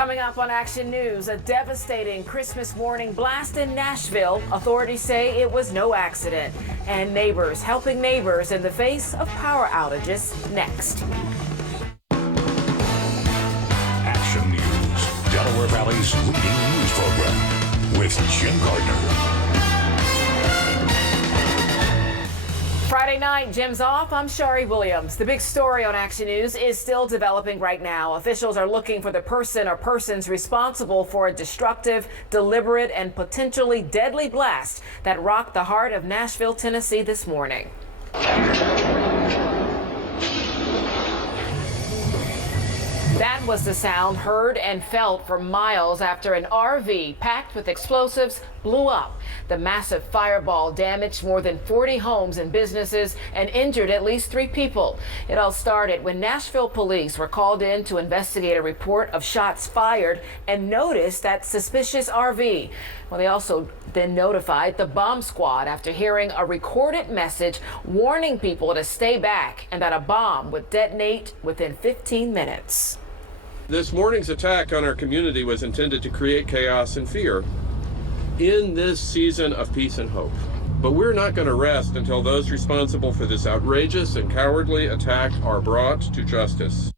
Coming up on Action News, a devastating Christmas morning blast in Nashville. Authorities say it was no accident. And neighbors helping neighbors in the face of power outages next. Action News, Delaware Valley's leading news program with Jim Gardner. Friday night, Jim's off. I'm Sharrie Williams. The big story on Action News is still developing right now. Officials are looking for the person or persons responsible for a destructive, deliberate, and potentially deadly blast that rocked the heart of Nashville, Tennessee this morning. That was the sound heard and felt for miles after an RV packed with explosives blew up. The massive fireball damaged more than 40 homes and businesses and injured at least 3 people. It all started when Nashville police were called in to investigate a report of shots fired and noticed that suspicious RV. Well, they also then notified the bomb squad after hearing a recorded message warning people to stay back and that a bomb would detonate within 15 minutes. This morning's attack on our community was intended to create chaos and fear in this season of peace and hope. But we're not going to rest until those responsible for this outrageous and cowardly attack are brought to justice.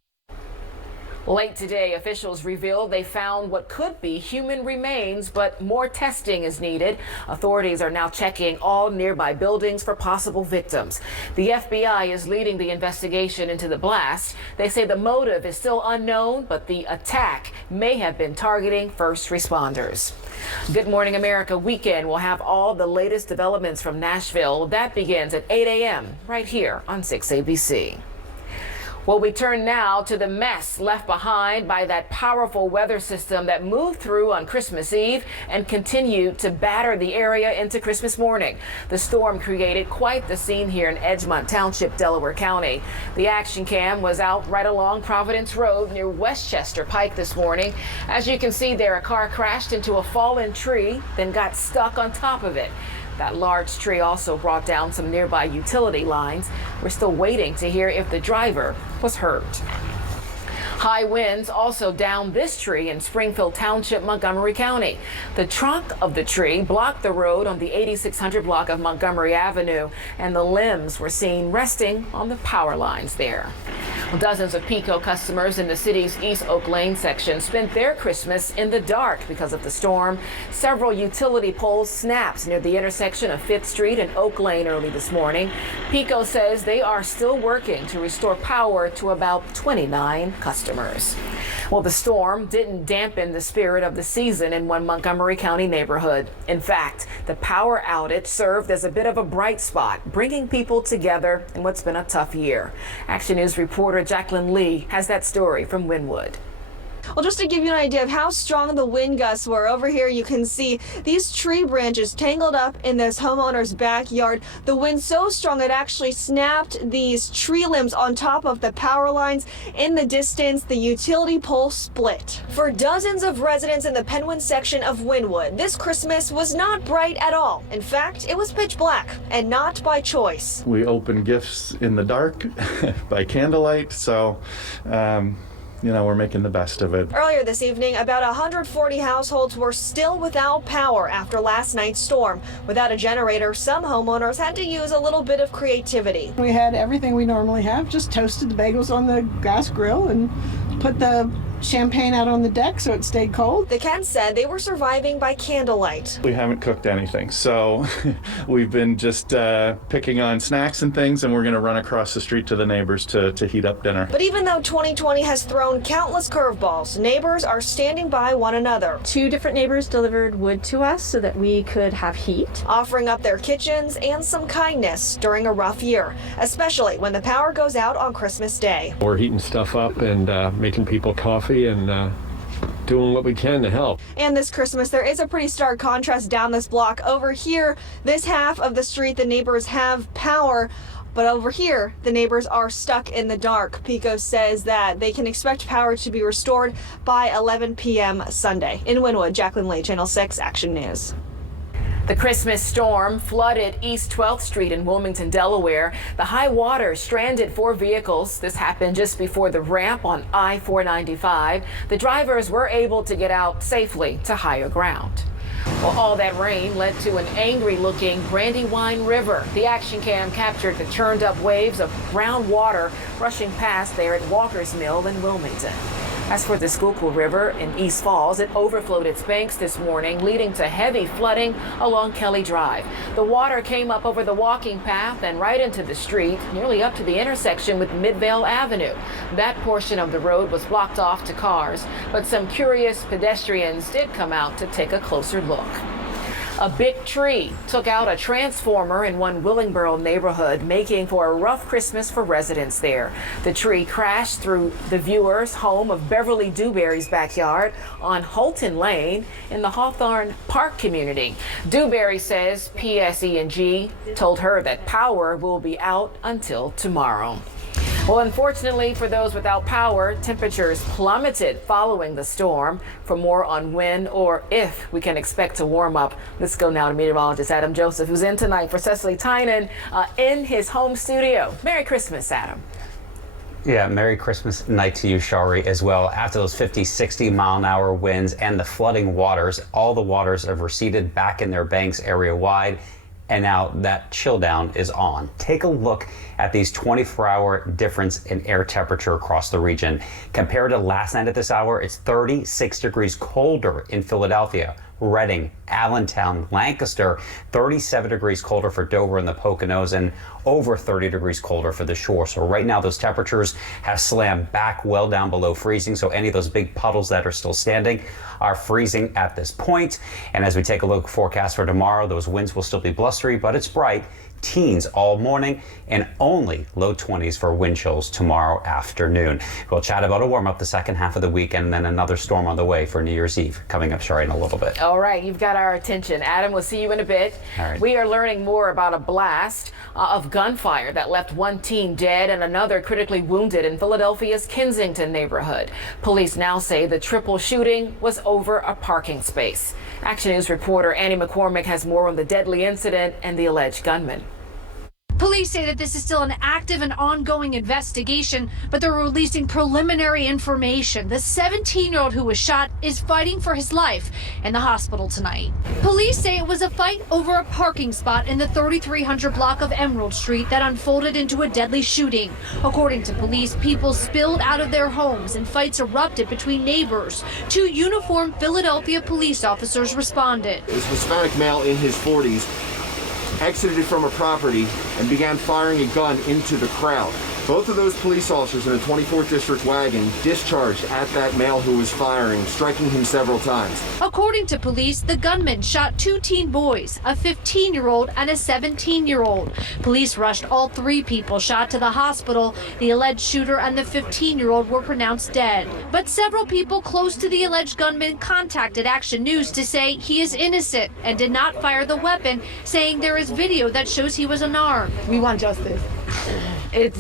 Late today, officials revealed they found what could be human remains, but more testing is needed. Authorities are now checking all nearby buildings for possible victims. The FBI is leading the investigation into the blast. They say the motive is still unknown, but the attack may have been targeting first responders. Good Morning America weekend will have all the latest developments from Nashville. That begins at 8 a.m. right here on 6 ABC. Well, we turn now to the mess left behind by that powerful weather system that moved through on Christmas Eve and continued to batter the area into Christmas morning. The storm created quite the scene here in Edgemont Township, Delaware County. The action cam was out right along Providence Road near Westchester Pike this morning. As you can see there, a car crashed into a fallen tree, then got stuck on top of it. That large tree also brought down some nearby utility lines. We're still waiting to hear if the driver was hurt. High winds also downed this tree in Springfield Township, Montgomery County. The trunk of the tree blocked the road on the 8600 block of Montgomery Avenue, and the limbs were seen resting on the power lines there. Well, dozens of PECO customers in the city's East Oak Lane section spent their Christmas in the dark because of the storm. Several utility poles snapped near the intersection of 5th Street and Oak Lane early this morning. PECO says they are still working to restore power to about 29 customers. Well, the storm didn't dampen the spirit of the season in one Montgomery County neighborhood. In fact, the power outage served as a bit of a bright spot, bringing people together in what's been a tough year. Action News reporter Jacqueline Lee has that story from Wynwood. Well, just to give you an idea of how strong the wind gusts were, over here you can see these tree branches tangled up in this homeowner's backyard. The wind so strong it actually snapped these tree limbs on top of the power lines. In the distance, the utility pole split. For dozens of residents in the Penguin section of Wynwood, this Christmas was not bright at all. In fact, it was pitch black, and not by choice. We open gifts in the dark by candlelight, so we're making the best of it. Earlier this evening, about 140 households were still without power after last night's storm. Without a generator, some homeowners had to use a little bit of creativity. We had everything we normally have, just toasted the bagels on the gas grill and put the champagne out on the deck so it stayed cold. The Kents said they were surviving by candlelight. We haven't cooked anything, so we've been just picking on snacks and things, and we're going to run across the street to the neighbors to heat up dinner. But even though 2020 has thrown countless curveballs, neighbors are standing by one another. 2 different neighbors delivered wood to us so that we could have heat, offering up their kitchens and some kindness during a rough year, especially when the power goes out on Christmas Day. We're heating stuff up and making people coffee and doing what we can to help. And this Christmas, there is a pretty stark contrast down this block. Over here, this half of the street, the neighbors have power, but over here, the neighbors are stuck in the dark. PECO says that they can expect power to be restored by 11 p.m. Sunday. In Wynwood, Jacqueline Lee, Channel 6 Action News. The Christmas storm flooded East 12th Street in Wilmington, Delaware. The high water stranded 4 vehicles. This happened just before the ramp on I-495. The drivers were able to get out safely to higher ground. Well, all that rain led to an angry-looking Brandywine River. The action cam captured the churned-up waves of brown water rushing past there at Walker's Mill in Wilmington. As for the Schuylkill River in East Falls, it overflowed its banks this morning, leading to heavy flooding along Kelly Drive. The water came up over the walking path and right into the street, nearly up to the intersection with Midvale Avenue. That portion of the road was blocked off to cars, but some curious pedestrians did come out to take a closer look. A big tree took out a transformer in one Willingboro neighborhood, making for a rough Christmas for residents there. The tree crashed through the viewer's home of Beverly Dewberry's backyard on Holton Lane in the Hawthorne Park community. Dewberry says PSE&G told her that power will be out until tomorrow. Well, unfortunately for those without power, temperatures plummeted following the storm. For more on when or if we can expect to warm up, let's go now to meteorologist Adam Joseph, who's in tonight for Cecily Tynan in his home studio. Merry Christmas, Adam. Yeah, Merry Christmas night to you, Sharrie, as well. After those 50, 60 mile an hour winds and the flooding waters, all the waters have receded back in their banks area wide. And now that chill down is on. Take a look at these 24-hour difference in air temperature across the region. Compared to last night at this hour, it's 36 degrees colder in Philadelphia, Reading, Allentown, Lancaster, 37 degrees colder for Dover and the Poconos, and over 30 degrees colder for the shore. So right now those temperatures have slammed back well down below freezing. So any of those big puddles that are still standing are freezing at this point. And as we take a look forecast for tomorrow, those winds will still be blustery, but it's bright. Teens all morning and only low 20s for wind chills tomorrow afternoon. We'll chat about a warm up the second half of the weekend and then another storm on the way for New Year's Eve coming up, Sharrie, in a little bit. All right, you've got our attention. Adam, we'll see you in a bit. All right. We are learning more about a blast of gunfire that left one teen dead and another critically wounded in Philadelphia's Kensington neighborhood. Police now say the triple shooting was over a parking space. Action News reporter Annie McCormick has more on the deadly incident and the alleged gunman. Police say that this is still an active and ongoing investigation, but they're releasing preliminary information. The 17-year-old who was shot is fighting for his life in the hospital tonight. Police say it was a fight over a parking spot in the 3300 block of Emerald Street that unfolded into a deadly shooting. According to police, people spilled out of their homes and fights erupted between neighbors. 2 uniformed Philadelphia police officers responded. This Hispanic male in his 40s exited from a property and began firing a gun into the crowd. Both of those police officers in a 24th District wagon discharged at that male who was firing, striking him several times. According to police, the gunman shot 2 teen boys, a 15-year-old and a 17-year-old. Police rushed all 3 people shot to the hospital. The alleged shooter and the 15-year-old were pronounced dead. But several people close to the alleged gunman contacted Action News to say he is innocent and did not fire the weapon, saying there is video that shows he was unarmed. We want justice. It's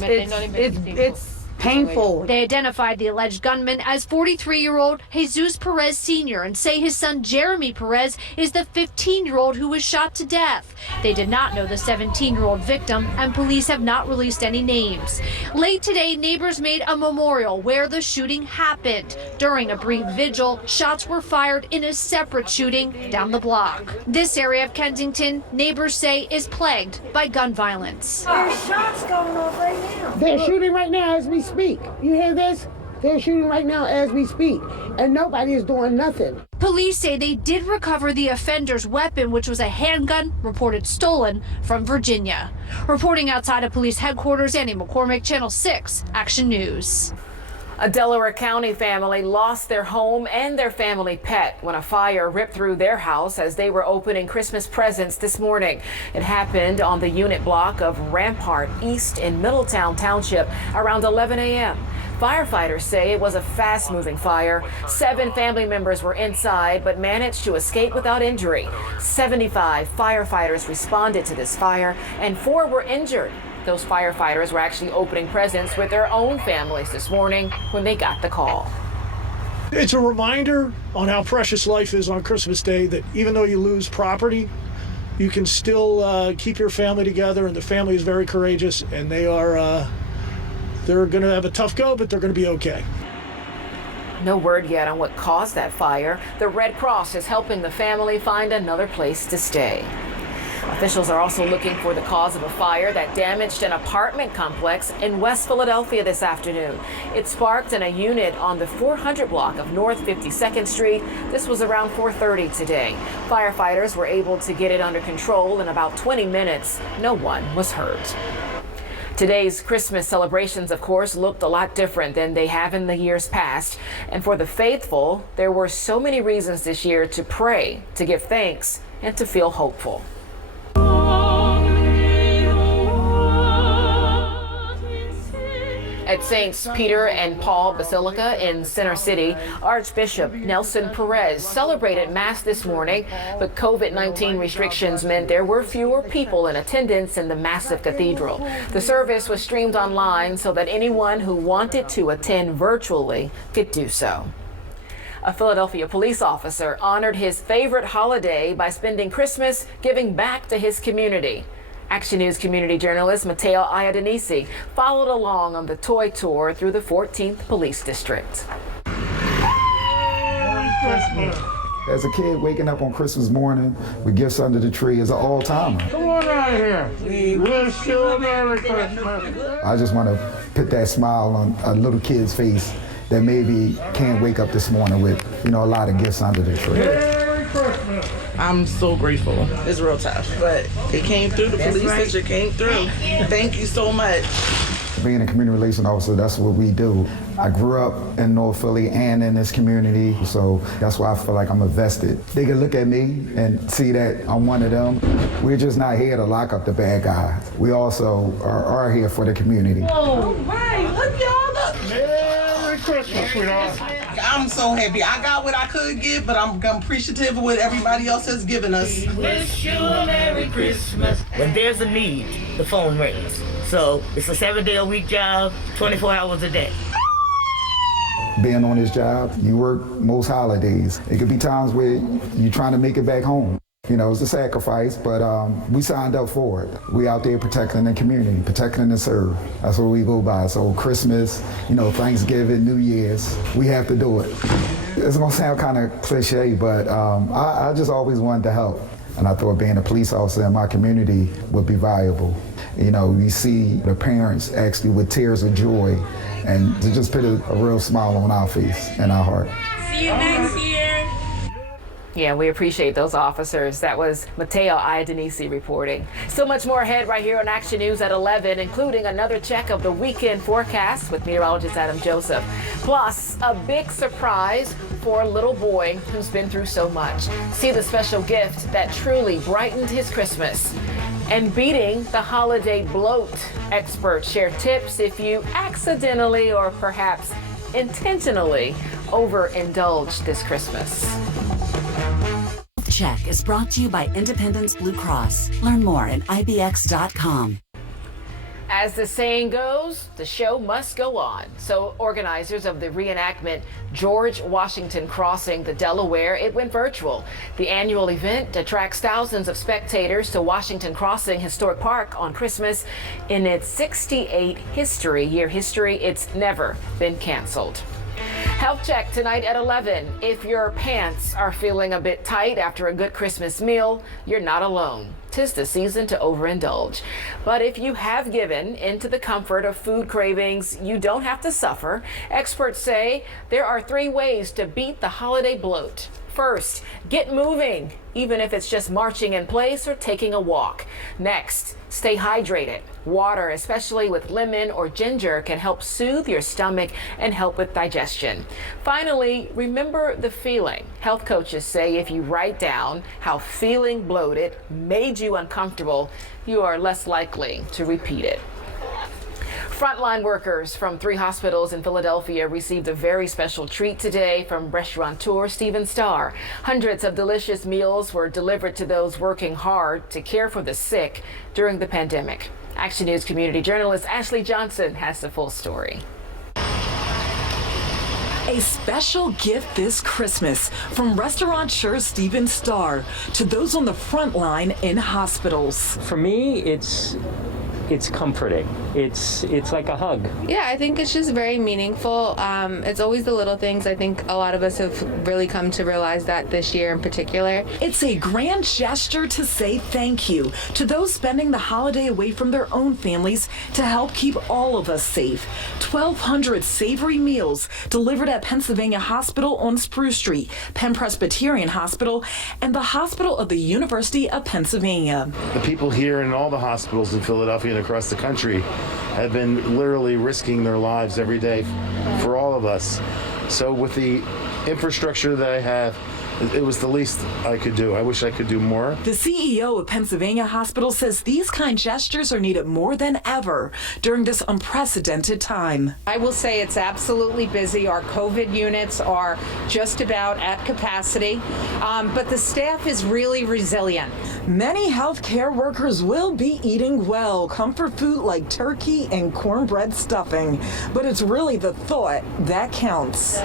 painful. They identified the alleged gunman as 43-year-old Jesus Perez Sr. and say his son Jeremy Perez is the 15-year-old who was shot to death. They did not know the 17-year-old victim, and police have not released any names. Late today, neighbors made a memorial where the shooting happened. During a brief vigil, shots were fired in a separate shooting down the block. This area of Kensington, neighbors say, is plagued by gun violence. There's shots going off right now. They're shooting right now as we speak. You hear this? They're shooting right now as we speak, and nobody is doing nothing. Police say they did recover the offender's weapon, which was a handgun reported stolen from Virginia. Reporting outside of police headquarters, Annie McCormick, Channel 6, Action News. A Delaware County family lost their home and their family pet when a fire ripped through their house as they were opening Christmas presents this morning. It happened on the unit block of Rampart East in Middletown Township around 11 a.m. Firefighters say it was a fast-moving fire. 7 family members were inside but managed to escape without injury. 75 firefighters responded to this fire and 4 were injured. Those firefighters were actually opening presents with their own families this morning when they got the call. It's a reminder on how precious life is on Christmas Day, that even though you lose property, you can still keep your family together, and the family is very courageous, and they're going to have a tough go, but they're going to be okay. No word yet on what caused that fire. The Red Cross is helping the family find another place to stay. Officials are also looking for the cause of a fire that damaged an apartment complex in West Philadelphia this afternoon. It sparked in a unit on the 400 block of North 52nd Street. This was around 4:30 today. Firefighters were able to get it under control in about 20 minutes. No one was hurt. Today's Christmas celebrations, of course, looked a lot different than they have in the years past. And for the faithful, there were so many reasons this year to pray, to give thanks, and to feel hopeful. At Saints Peter and Paul Basilica in Center City, Archbishop Nelson Perez celebrated Mass this morning, but COVID-19 restrictions meant there were fewer people in attendance in the massive cathedral. The service was streamed online so that anyone who wanted to attend virtually could do so. A Philadelphia police officer honored his favorite holiday by spending Christmas giving back to his community. Action News community journalist Matteo Iadinisi followed along on the toy tour through the 14th Police District. As a kid, waking up on Christmas morning with gifts under the tree is an all-timer. Come on out here. We wish you a Merry Christmas. I just want to put that smile on a little kid's face that maybe can't wake up this morning with, a lot of gifts under the tree. Merry Christmas. I'm so grateful. It's real tough, but it came through. The police district came through. Thank you so much. Being a community relations officer, that's what we do. I grew up in North Philly and in this community, so that's why I feel like I'm invested. They can look at me and see that I'm one of them. We're just not here to lock up the bad guys. We also are here for the community. All right, look y'all up. Merry Christmas, sweetheart. I'm so happy. I got what I could give, but I'm appreciative of what everybody else has given us. Wish you a Merry Christmas. When there's a need, the phone rings. So it's a 7-day-a-week job, 24 hours a day. Being on this job, you work most holidays. It could be times where you're trying to make it back home. It's a sacrifice, but we signed up for it. We out there protecting the community, protecting the serve. That's what we go by. So Christmas, Thanksgiving, New Year's, we have to do it. It's gonna sound kind of cliche, but I just always wanted to help. And I thought being a police officer in my community would be valuable. You see the parents actually with tears of joy, and to just put a real smile on our face and our heart. See you next year. Yeah, we appreciate those officers. That was Matteo Iadinisi reporting. So much more ahead right here on Action News at 11, including another check of the weekend forecast with meteorologist Adam Joseph. Plus, a big surprise for a little boy who's been through so much. See the special gift that truly brightened his Christmas. And beating the holiday bloat. Experts share tips if you accidentally or perhaps intentionally overindulged this Christmas. Check is brought to you by Independence Blue Cross. Learn more at ibx.com. As the saying goes, the show must go on. So organizers of the reenactment George Washington Crossing the Delaware, it went virtual. The annual event attracts thousands of spectators to Washington Crossing Historic Park on Christmas. In its 68 year history, it's never been canceled. Health check tonight at 11. If your pants are feeling a bit tight after a good Christmas meal, you're not alone. 'Tis the season to overindulge. But if you have given into the comfort of food cravings, you don't have to suffer. Experts say there are 3 ways to beat the holiday bloat. First, get moving, even if it's just marching in place or taking a walk. Next, stay hydrated. Water, especially with lemon or ginger, can help soothe your stomach and help with digestion. Finally, remember the feeling. Health coaches say if you write down how feeling bloated made you uncomfortable, you are less likely to repeat it. Frontline workers from 3 hospitals in Philadelphia received a very special treat today from restaurateur Steven Starr. Hundreds of delicious meals were delivered to those working hard to care for the sick during the pandemic. Action News community journalist Ashley Johnson has the full story. A special gift this Christmas from restaurateur Steven Starr to those on the front line in hospitals. For me, it's comforting. It's like a hug. Yeah, I think it's just very meaningful. It's always the little things. I think a lot of us have really come to realize that this year in particular. It's a grand gesture to say thank you to those spending the holiday away from their own families to help keep all of us safe. 1,200 savory meals delivered at Pennsylvania Hospital on Spruce Street, Penn Presbyterian Hospital, and the Hospital of the University of Pennsylvania. The people here in all the hospitals in Philadelphia and across the country have been literally risking their lives every day for all of us. So with the infrastructure that I have, it was the least I could do. I wish I could do more. The CEO of Pennsylvania Hospital says these kind gestures are needed more than ever during this unprecedented time. I will say it's absolutely busy. Our COVID units are just about at capacity, but the staff is really resilient. Many healthcare workers will be eating well, comfort food like turkey and cornbread stuffing, but it's really the thought that counts.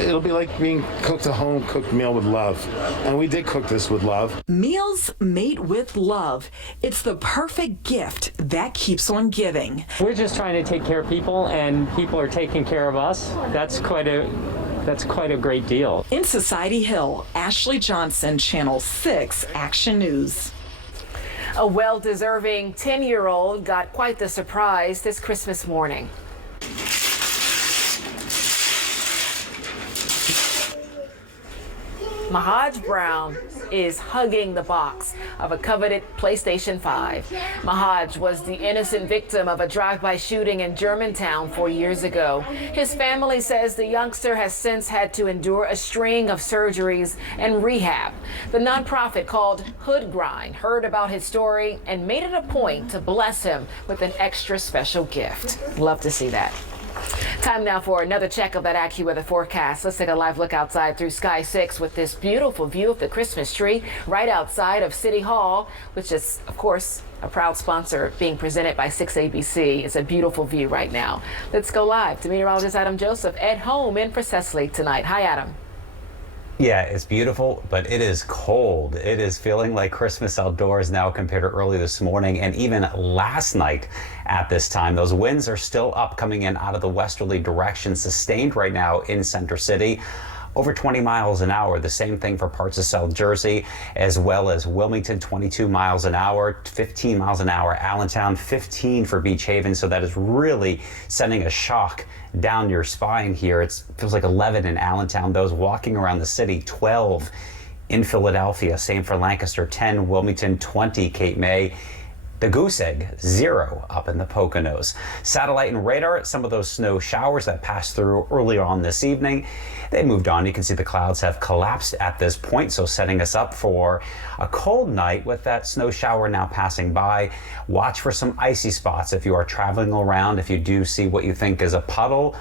It'll be like being cooked a home-cooked meal with love, and we did cook this with love. Meals made with love. It's the perfect gift that keeps on giving. We're just trying to take care of people, and people are taking care of us. That's quite a great deal. In Society Hill, Ashley Johnson, Channel 6 Action News. A well-deserving 10-year-old got quite the surprise this Christmas morning. Mahaj Brown is hugging the box of a coveted PlayStation 5. Mahaj was the innocent victim of a drive-by shooting in Germantown 4 years ago. His family says the youngster has since had to endure a string of surgeries and rehab. The nonprofit called Hood Grind heard about his story and made it a point to bless him with an extra special gift. Love to see that. Time now for another check of that AccuWeather forecast. Let's take a live look outside through Sky 6 with this beautiful view of the Christmas tree right outside of City Hall, which is, of course, a proud sponsor being presented by 6ABC. It's a beautiful view right now. Let's go live to meteorologist Adam Joseph at home in for Cecily tonight. Hi, Adam. Yeah, it's beautiful, but it is cold. It is feeling like Christmas outdoors now compared to early this morning and even last night at this time. Those winds are still up coming in out of the westerly direction, sustained right now in Center City. Over 20 miles an hour. The same thing for parts of South Jersey, as well as Wilmington, 22 miles an hour, 15 miles an hour, Allentown, 15 for Beach Haven. So that is really sending a shock down your spine here. It feels like 11 in Allentown. Those walking around the city, 12 in Philadelphia. Same for Lancaster, 10, Wilmington, 20, Cape May. The Goose Egg, 0 up in the Poconos. Satellite and radar, some of those snow showers that passed through earlier on this evening, they moved on. You can see the clouds have collapsed at this point, so setting us up for a cold night with that snow shower now passing by. Watch for some icy spots if you are traveling around, if you do see what you think is a puddle,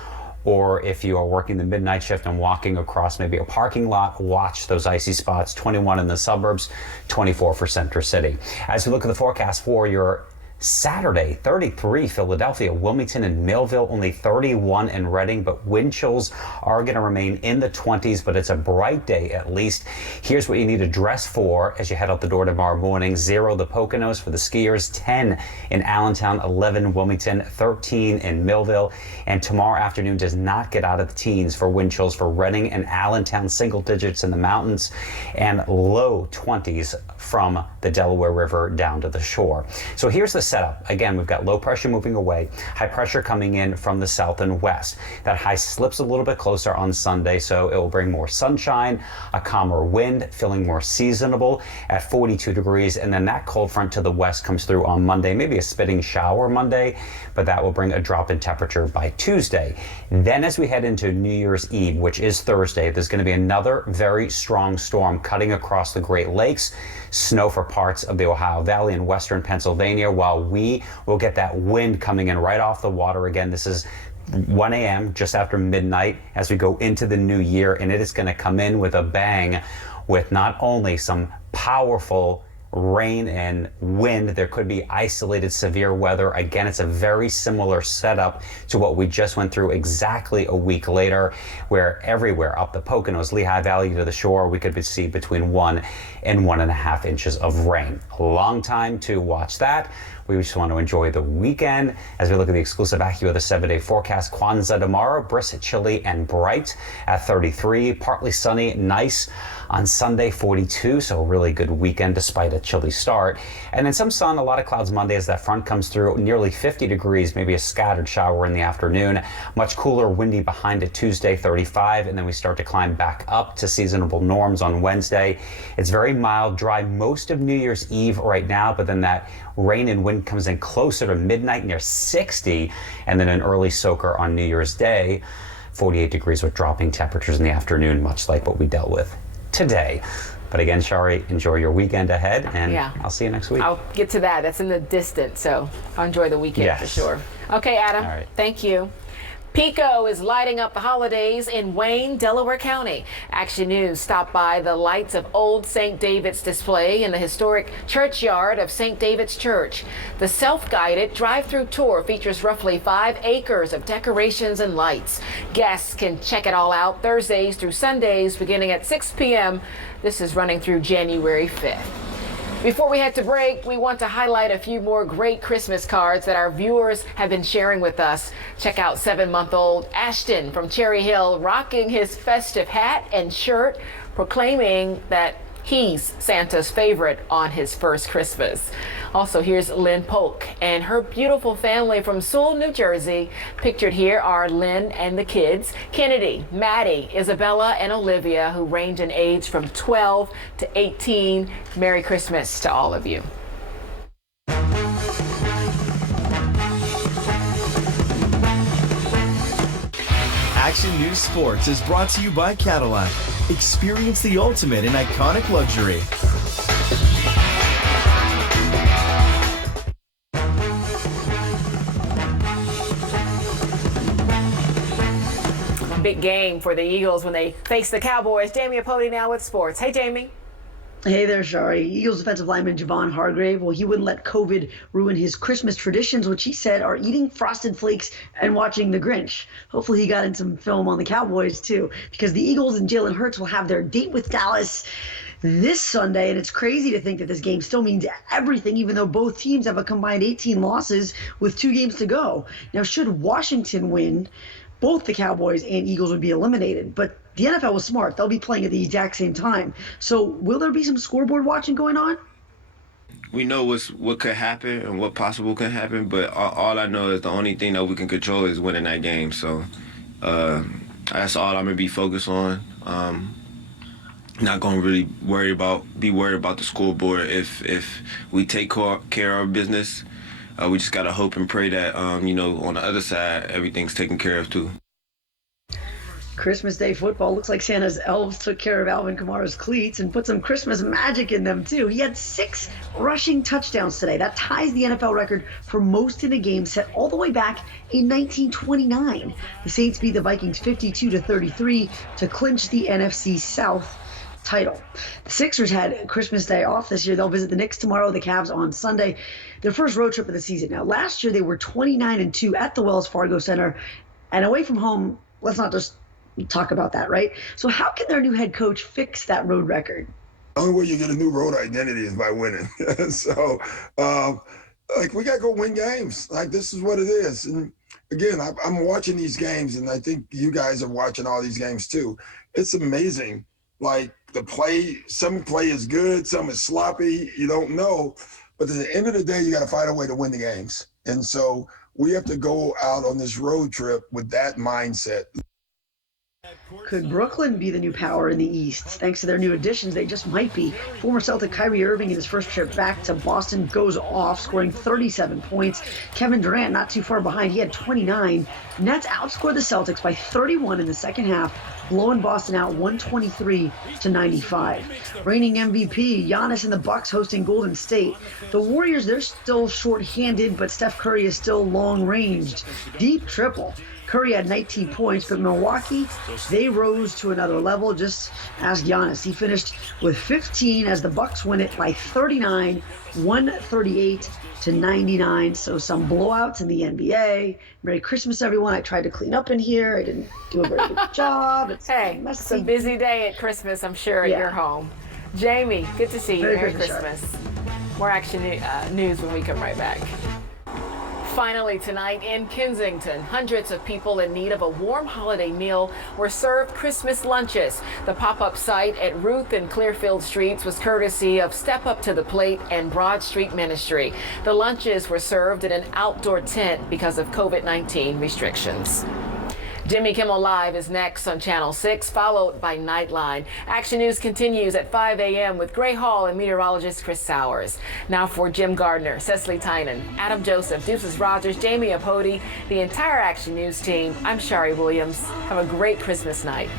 or if you are working the midnight shift and walking across maybe a parking lot, watch those icy spots. 21 in the suburbs, 24 for Center City. As we look at the forecast for your Saturday, 33 Philadelphia, Wilmington and Millville, only 31 in Reading, but wind chills are going to remain in the 20s, but it's a bright day at least. Here's what you need to dress for as you head out the door tomorrow morning. 0 the Poconos for the skiers, 10 in Allentown, 11 Wilmington, 13 in Millville, and tomorrow afternoon does not get out of the teens for wind chills for Reading and Allentown, single digits in the mountains, and low 20s from the Delaware River down to the shore. So here's the setup. Again, we've got low pressure moving away, high pressure coming in from the south and west. That high slips a little bit closer on Sunday, so it will bring more sunshine, a calmer wind, feeling more seasonable at 42 degrees, and then that cold front to the west comes through on Monday, maybe a spitting shower Monday, but that will bring a drop in temperature by Tuesday. Then as we head into New Year's Eve, which is Thursday, there's going to be another very strong storm cutting across the Great Lakes. Snow for parts of the Ohio Valley and western Pennsylvania, while we will get that wind coming in right off the water again. This is 1 a.m. just after midnight as we go into the new year, and it is going to come in with a bang with not only some powerful rain and wind. There could be isolated severe weather. Again, it's a very similar setup to what we just went through exactly a week later, where everywhere up the Poconos, Lehigh Valley to the shore, we could see between 1 and 1.5 inches of rain. A long time to watch that. We just want to enjoy the weekend as we look at the exclusive AccuWeather 7-day forecast. Kwanzaa tomorrow, brisk, chilly, and bright at 33. Partly sunny, nice on Sunday, 42. So a really good weekend despite a chilly start. And then some sun, a lot of clouds Monday as that front comes through. Nearly 50 degrees, maybe a scattered shower in the afternoon. Much cooler, windy behind it Tuesday, 35. And then we start to climb back up to seasonable norms on Wednesday. It's very mild, dry most of New Year's Eve right now, but then that rain and wind comes in closer to midnight, near 60, and then an early soaker on New Year's Day, 48 degrees with dropping temperatures in the afternoon, much like what we dealt with today. But again, Sharrie, enjoy your weekend ahead, and I'll see you next week. I'll get to that. That's in the distance, so I'll enjoy the weekend for sure. Okay, Adam, All right. Thank you. Pico is lighting up the holidays in Wayne, Delaware County. Action News stopped by the lights of Old St. David's display in the historic churchyard of St. David's Church. The self-guided drive-through tour features roughly 5 acres of decorations and lights. Guests can check it all out Thursdays through Sundays beginning at 6 p.m. This is running through January 5th. Before we head to break, we want to highlight a few more great Christmas cards that our viewers have been sharing with us. Check out 7-month-old Ashton from Cherry Hill rocking his festive hat and shirt, proclaiming that he's Santa's favorite on his first Christmas. Also, here's Lynn Polk and her beautiful family from Sewell, New Jersey. Pictured here are Lynn and the kids, Kennedy, Maddie, Isabella, and Olivia, who range in age from 12 to 18. Merry Christmas to all of you. Action News Sports is brought to you by Cadillac. Experience the ultimate in iconic luxury. Big game for the Eagles when they face the Cowboys. Jamie Apody now with sports. Hey, Jamie. Hey there, Sharrie. Eagles defensive lineman Javon Hargrave, well, he wouldn't let COVID ruin his Christmas traditions, which he said are eating Frosted Flakes and watching The Grinch. Hopefully he got in some film on the Cowboys, too, because the Eagles and Jalen Hurts will have their date with Dallas this Sunday, and it's crazy to think that this game still means everything, even though both teams have a combined 18 losses with 2 games to go. Now, should Washington win, both the Cowboys and Eagles would be eliminated, but the NFL was smart. They'll be playing at the exact same time. So will there be some scoreboard watching going on? We know what could happen and what possible could happen, but all I know is the only thing that we can control is winning that game. So that's all I'm going to be focused on. Not going to really be worried about the scoreboard. If we take care of our business, we just got to hope and pray that, on the other side, everything's taken care of too. Christmas Day football. Looks like Santa's elves took care of Alvin Kamara's cleats and put some Christmas magic in them, too. He had 6 rushing touchdowns today. That ties the NFL record for most in a game, set all the way back in 1929. The Saints beat the Vikings 52-33 to clinch the NFC South title. The Sixers had Christmas Day off this year. They'll visit the Knicks tomorrow, the Cavs on Sunday. Their first road trip of the season. Now, last year they were 29-2 at the Wells Fargo Center. And away from home, let's not just talk about that, right? So how can their new head coach fix that road record? The only way you get a new road identity is by winning. So, we got to go win games. This is what it is. And again, I'm watching these games, and I think you guys are watching all these games too. It's amazing. Some play is good, some is sloppy. You don't know. But at the end of the day, you got to find a way to win the games. And so we have to go out on this road trip with that mindset. Could Brooklyn be the new power in the East? Thanks to their new additions, they just might be. Former Celtic Kyrie Irving in his first trip back to Boston goes off, scoring 37 points. Kevin Durant not too far behind. He had 29. Nets outscored the Celtics by 31 in the second half, blowing Boston out 123-95. Reigning MVP, Giannis and the Bucks hosting Golden State. The Warriors, they're still short-handed, but Steph Curry is still long-ranged. Deep triple. Curry had 19 points, but Milwaukee, they rose to another level. Just ask Giannis. He finished with 15 as the Bucks win it by 39, 138-99. So some blowouts in the NBA. Merry Christmas, everyone. I tried to clean up in here. I didn't do a very good job. It's Hey, it's a busy day at Christmas, I'm sure, at your home. Jamie, good to see you. Merry Christmas. More action news when we come right back. Finally tonight in Kensington, hundreds of people in need of a warm holiday meal were served Christmas lunches. The pop-up site at Ruth and Clearfield Streets was courtesy of Step Up to the Plate and Broad Street Ministry. The lunches were served in an outdoor tent because of COVID-19 restrictions. Jimmy Kimmel Live is next on Channel 6, followed by Nightline. Action News continues at 5 a.m. with Gray Hall and meteorologist Chris Sowers. Now for Jim Gardner, Cecily Tynan, Adam Joseph, Deuces Rogers, Jamie Apody, the entire Action News team, I'm Sharrie Williams. Have a great Christmas night.